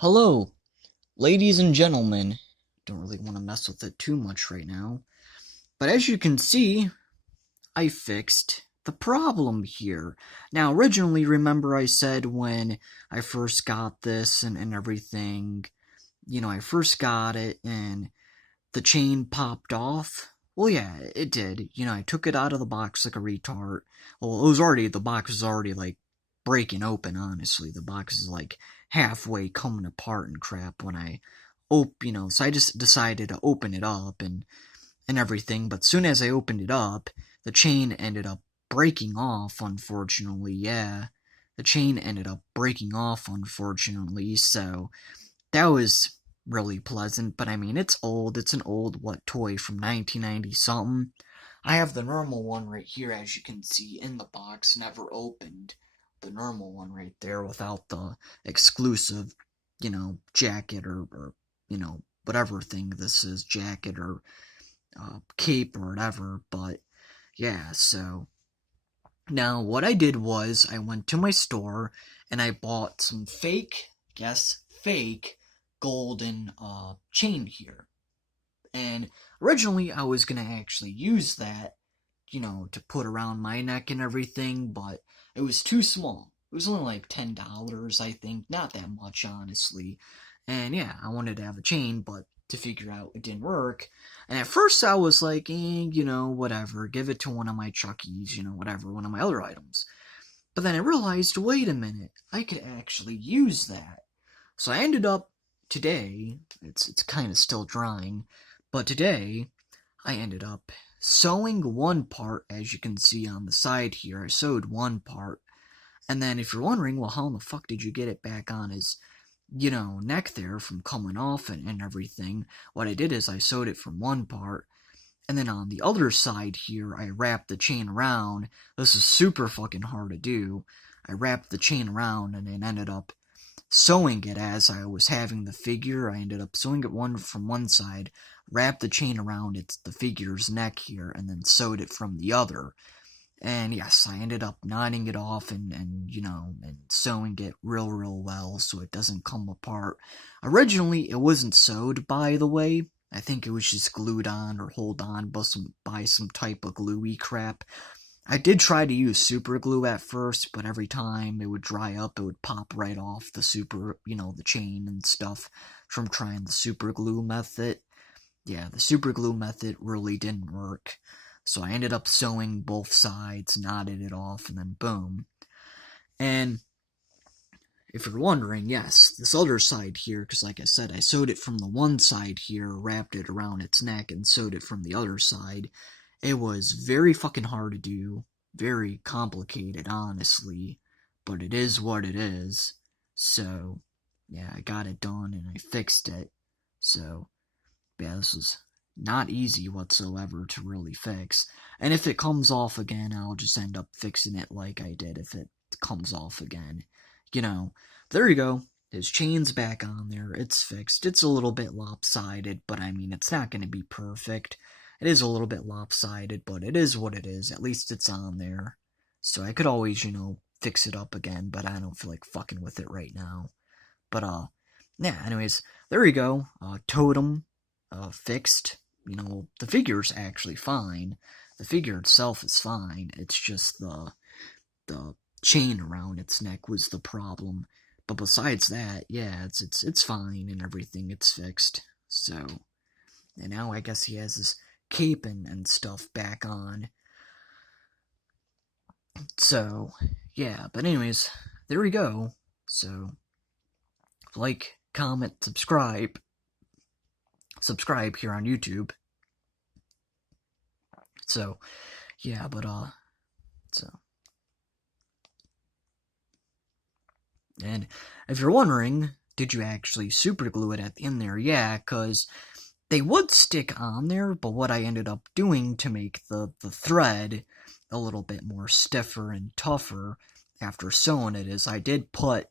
Hello, ladies and gentlemen. Don't really want to mess with it too much right now. But as you can see, I fixed the problem here. Now, originally, remember I said when I first got this and everything, I first got it and the chain popped off? Well, yeah, it did. I took it out of the box like a retard. Well, the box was already like breaking open, honestly. The box is like halfway coming apart and crap when so I just decided to open it up and everything. But soon as I opened it up, the chain ended up breaking off, unfortunately. Yeah, the chain ended up breaking off, unfortunately. So that was really pleasant, but I mean, it's old. It's an old, toy from 1990 something. I have the normal one right here, as you can see, in the box, never opened. The normal one right there without the exclusive, jacket or whatever thing this is, jacket or cape or whatever. But yeah, so now what I did was I went to my store and I bought some fake, guess fake, golden chain here. And originally I was gonna actually use that, to put around my neck and everything, but it was too small. It was only like $10, I think, not that much, honestly. And yeah, I wanted to have a chain, but to figure out it didn't work. And at first I was like, whatever, give it to one of my Chuckies, whatever, one of my other items. But then I realized, wait a minute, I could actually use that. So I ended up today, it's kind of still drying, but today I ended up sewing one part, as you can see on the side here. I sewed one part, and then if you're wondering, well, how in the fuck did you get it back on his, neck there from coming off and everything? What I did is I sewed it from one part, and then on the other side here, I wrapped the chain around. This is super fucking hard to do. I wrapped the chain around and then ended up sewing it as I was having the figure. I ended up sewing it from one side, wrapped the chain around the figure's neck here, and then sewed it from the other. And yes, I ended up knotting it off and sewing it real well so it doesn't come apart. Originally, it wasn't sewed, by the way. I think it was just glued on or hold on by some type of gluey crap. I did try to use super glue at first, but every time it would dry up, it would pop right off the chain and stuff from trying the super glue method. Yeah, the super glue method really didn't work. So I ended up sewing both sides, knotted it off, and then boom. And if you're wondering, yes, this other side here, because like I said, I sewed it from the one side here, wrapped it around its neck, and sewed it from the other side. It was very fucking hard to do, very complicated, honestly, but it is what it is. So, yeah, I got it done and I fixed it. So, yeah, this was not easy whatsoever to really fix. And if it comes off again, I'll just end up fixing it like I did if it comes off again. There you go. His chain's back on there. It's fixed. It's a little bit lopsided, but I mean, it's not going to be perfect. It is a little bit lopsided, but it is what it is. At least it's on there. So I could always, fix it up again, but I don't feel like fucking with it right now. But, yeah, anyways, there you go. Totem, fixed. The figure's actually fine. The figure itself is fine. It's just the chain around its neck was the problem. But besides that, yeah, it's fine and everything. It's fixed. So, and now I guess he has his cape and stuff back on. So, yeah, but anyways, there we go. So, like, comment, subscribe here on YouTube. So, yeah, but, so. And if you're wondering, did you actually super glue it at the end there? Yeah, because they would stick on there, but what I ended up doing to make the thread a little bit more stiffer and tougher after sewing it is I did put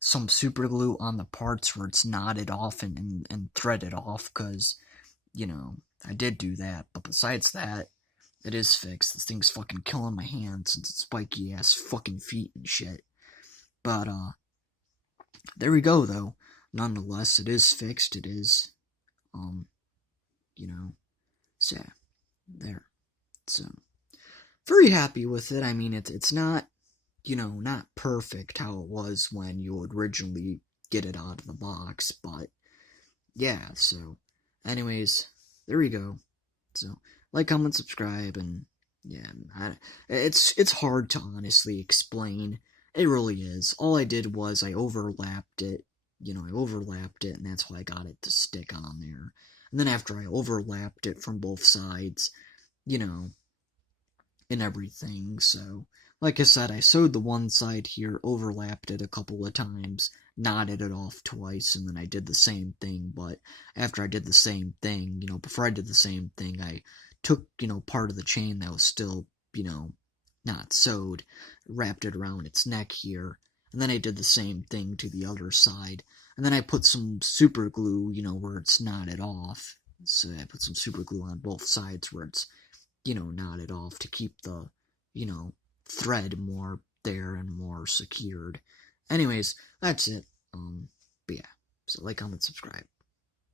some super glue on the parts where it's knotted off and threaded off, because, I did do that. But besides that, it is fixed. This thing's fucking killing my hands since it's spiky ass fucking feet and shit. But, there we go, though. nonetheless, it is fixed. It is, so there. So very happy with it. I mean, it's not, not perfect how it was when you would originally get it out of the box, but yeah. So, anyways, there we go. So, like, comment, subscribe, and yeah, it's hard to honestly explain. It really is. All I did was I overlapped it. And that's why I got it to stick on there. And then after I overlapped it from both sides, you know, and everything. So, like I said, I sewed the one side here, overlapped it a couple of times, knotted it off twice, and then I did the same thing. But after I did the same thing, before I did the same thing, I took, part of the chain that was still, not sewed, wrapped it around its neck here, and then I did the same thing to the other side. And then I put some super glue, where it's knotted off. So I put some super glue on both sides where it's knotted off to keep the, thread more there and more secured. Anyways, that's it. But yeah, so like, comment, subscribe.